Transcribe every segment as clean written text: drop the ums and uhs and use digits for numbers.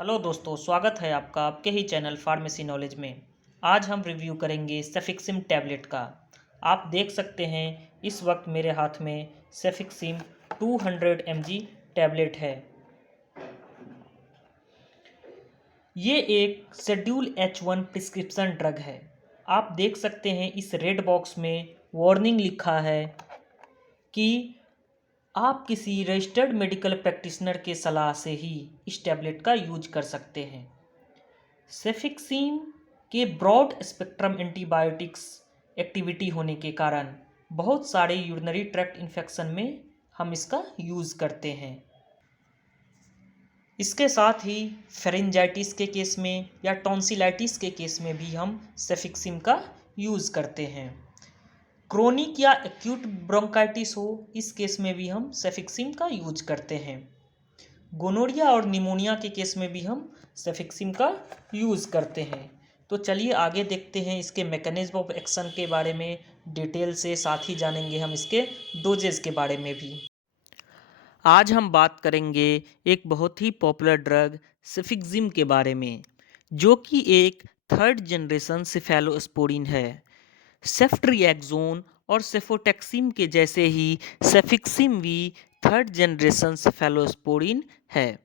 Hello दोस्तों, स्वागत है आपका आपके ही चैनल फार्मेसी नॉलेज में। आज हम रिव्यू करेंगे सेफिक्सिम टैबलेट का। आप देख सकते हैं इस वक्त मेरे हाथ में सेफिक्सिम 200 mg टैबलेट है। ये एक शेड्यूल H1 प्रिस्क्रिप्शन ड्रग है। आप देख सकते हैं इस रेड बॉक्स में वार्निंग लिखा है कि आप किसी रजिस्टर्ड मेडिकल प्रैक्टिशनर के सलाह से ही इस टैबलेट का यूज कर सकते हैं। सेफिक्सिम के ब्रॉड स्पेक्ट्रम एंटीबायोटिक्स एक्टिविटी होने के कारण बहुत सारे यूरिनरी ट्रैक्ट इन्फेक्शन में हम इसका यूज़ करते हैं। इसके साथ ही फेरिंजाइटिस के केस में या टॉन्सिलाइटिस के केस में भी हम सेफिक्सिम का यूज़ करते हैं। क्रोनिक या एक्यूट ब्रोंकाइटिस हो, इस केस में भी हम सेफिक्सिम का यूज करते हैं। गोनोरिया और निमोनिया के केस में भी हम सेफिक्सिम का यूज़ करते हैं। तो चलिए आगे देखते हैं इसके मैकेनिज्म ऑफ एक्शन के बारे में डिटेल से, साथ ही जानेंगे हम इसके डोजेज के बारे में भी। आज हम बात करेंगे एक बहुत ही पॉपुलर ड्रग सेफिक्सिम के बारे में, जो कि एक थर्ड जनरेशन सिफेलोस्पोरिन है। सेफ्ट्रिएक्सोन और सेफोटेक्सिम के जैसे ही सेफिक्सिम भी थर्ड जनरेशन सेफेलोस्पोरिन है।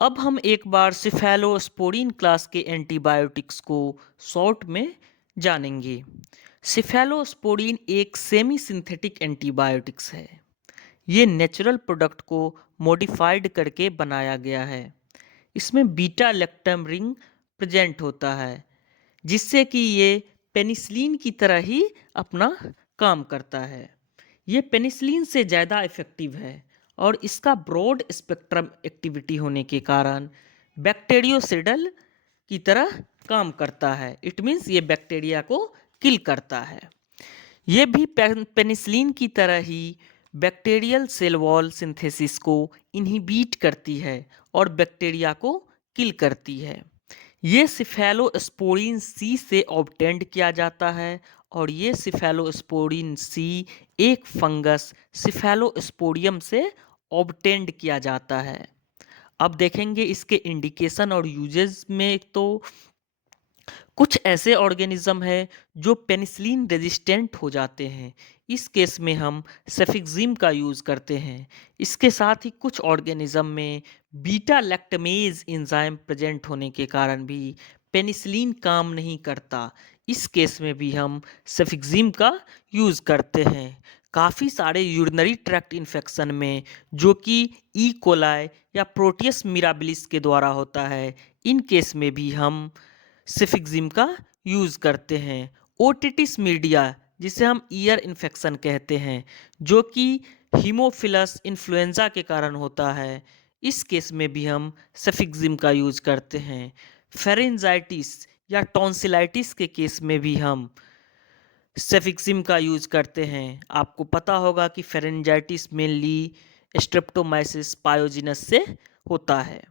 अब हम एक बार सेफेलोस्पोरिन क्लास के एंटीबायोटिक्स को शॉर्ट में जानेंगे। सेफेलोस्पोरिन एक सेमी सिंथेटिक एंटीबायोटिक्स है। ये नेचुरल प्रोडक्ट को मॉडिफाइड करके बनाया गया है। इसमें बीटा लैक्टम रिंग प्रेजेंट होता है, जिससे कि ये पेनिसिलिन की तरह ही अपना काम करता है। ये पेनिसिलिन से ज़्यादा इफ़ेक्टिव है और इसका ब्रॉड स्पेक्ट्रम एक्टिविटी होने के कारण बैक्टीरियोसिडल की तरह काम करता है। इट मीन्स ये बैक्टीरिया को किल करता है। ये भी पेनिसिलिन की तरह ही बैक्टीरियल सेल वॉल सिंथेसिस को इनहिबिट करती है और बैक्टीरिया को किल करती है। ये सिफेलोस्पोरिन सी से ऑब्टेंड किया जाता है और ये सिफेलोस्पोरिन सी एक फंगस सिफेलोस्पोरियम से ऑब्टेंड किया जाता है। अब देखेंगे इसके इंडिकेशन और यूजेस में। तो कुछ ऐसे ऑर्गेनिज्म है जो पेनिसिलिन रेजिस्टेंट हो जाते हैं, इस केस में हम सेफिक्सिम का यूज़ करते हैं। इसके साथ ही कुछ ऑर्गेनिज्म में बीटा लैक्टमेज एंजाइम प्रेजेंट होने के कारण भी पेनिसिलिन काम नहीं करता, इस केस में भी हम सेफिक्सिम का यूज़ करते हैं। काफ़ी सारे यूरिनरी ट्रैक्ट इन्फेक्शन में, जो कि ई कोलाई या प्रोटियस मिराबिलिस के द्वारा होता है, इन केस में भी हम सेफिक्सिम का यूज़ करते हैं। ओटिटिस मीडिया, जिसे हम ईयर इन्फेक्शन कहते हैं, जो कि हीमोफिलस इन्फ्लुएंजा के कारण होता है, इस केस में भी हम सेफिक्सिम का यूज़ करते हैं। फेरेंजाइटिस या टॉन्सिलाइटिस के केस में भी हम सेफिक्सिम का यूज़ करते हैं। आपको पता होगा कि फेरेंजाइटिस मेनली स्ट्रेप्टोमाइसिस पायोजिनस से होता है।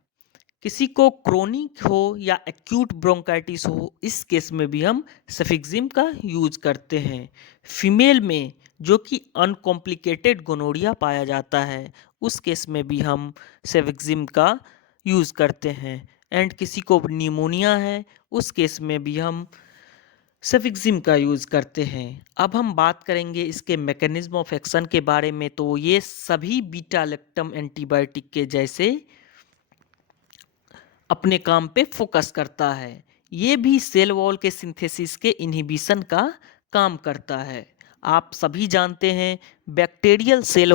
किसी को क्रोनिक हो या एक्यूट ब्रोंकाइटिस हो, इस केस में भी हम सेफिक्सिम का यूज करते हैं। फीमेल में जो कि अनकॉम्प्लिकेटेड गोनोरिया पाया जाता है, उस केस में भी हम सेफिक्सिम का यूज़ करते हैं। एंड किसी को निमोनिया है, उस केस में भी हम सेफिक्सिम का यूज़ करते हैं। अब हम बात करेंगे इसके मैकेनिज्म ऑफ एक्शन के बारे में। तो ये सभी बीटा लैक्टम एंटीबायोटिक के जैसे अपने काम पे फोकस करता है। ये भी सेल वॉल के सिंथेसिस के इनहिबिशन का काम करता है। आप सभी जानते हैं बैक्टीरियल सेल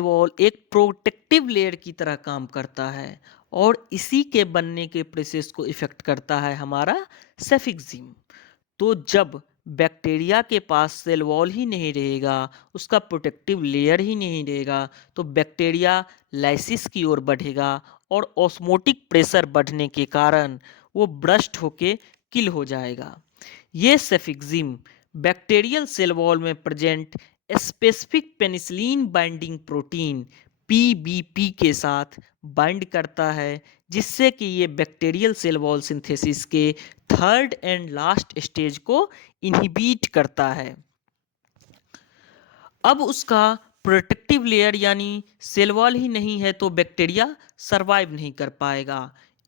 वॉल एक प्रोटेक्टिव लेयर की तरह काम करता है और इसी के बनने के प्रोसेस को इफेक्ट करता है हमारा सेफिक्सिम। तो जब बैक्टीरिया के पास सेल वॉल ही नहीं रहेगा, उसका प्रोटेक्टिव लेयर ही नहीं रहेगा, तो बैक्टीरिया लाइसिस की ओर बढ़ेगा और ऑस्मोटिक प्रेशर बढ़ने के कारण वो ब्रस्ट होके किल हो जाएगा। ये सेफिक्सिम बैक्टीरियल सेल वॉल में present specific penicillin binding protein PBP के साथ बाइंड करता है, जिससे कि ये बैक्टीरियल सेल वॉल सिंथेसिस के थर्ड एंड लास्ट स्टेज को इनहिबिट करता है। अब उसका प्रोटेक्टिव लेयर यानी सेल वॉल ही नहीं है तो बैक्टीरिया सरवाइव नहीं कर पाएगा।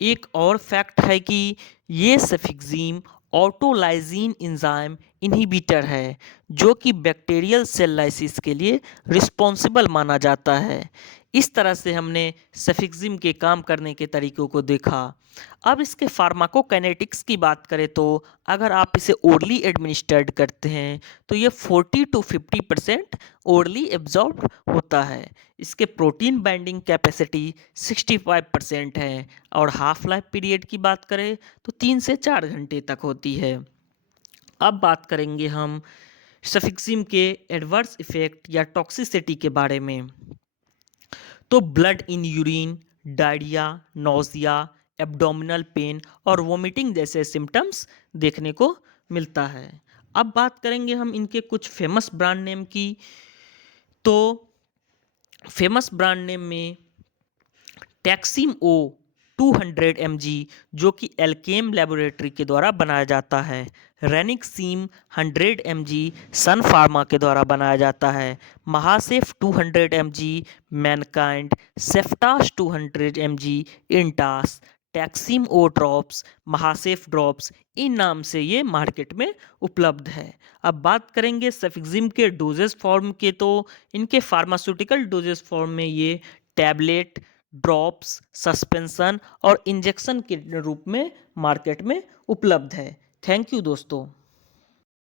एक और फैक्ट है कि ये सेफिक्सिम ऑटोलाइजीन एंजाइम इनहिबिटर है जो कि बैक्टीरियल सेल लाइसिस के लिए रिस्पॉन्सिबल माना जाता है। इस तरह से हमने सेफिक्सिम के काम करने के तरीकों को देखा। अब इसके फार्माकोकाइनेटिक्स की बात करें तो अगर आप इसे ओरली एडमिनिस्ट्रेट करते हैं तो ये 40 to 50% ओरली एब्जॉर्ब होता है। इसके प्रोटीन बाइंडिंग कैपेसिटी 65% है और हाफ लाइफ पीरियड की बात करें तो 3 से 4 घंटे तक होती है। अब बात करेंगे हम सफिक्सिम के एडवर्स इफेक्ट या टॉक्सिसिटी के बारे में। तो blood in urine, diarrhoea, nausea, abdominal pain और वोमिटिंग जैसे सिम्टम्स देखने को मिलता है। अब बात करेंगे हम इनके कुछ फेमस ब्रांड नेम की। तो फेमस ब्रांड नेम में टैक्सिम ओ 200 mg जो कि एल्केम लेबोरेटरी के द्वारा बनाया जाता है। रेनिक्सीम 100 mg सन फार्मा के द्वारा बनाया जाता है। Mahacef 200 mg Mankind, Ceftas 200 mg Intas, Taxim O drops, Mahacef drops, इन नाम से ये मार्केट में उपलब्ध है। अब बात करेंगे सफिक्सिम के डोजेस फॉर्म के तो इनके फार्मास्यूटिकल डोजेस फॉर्म में ये टैबलेट, ड्रॉप्स, सस्पेंशन और इंजेक्शन के रूप में मार्केट में उपलब्ध है। थैंक यू दोस्तों।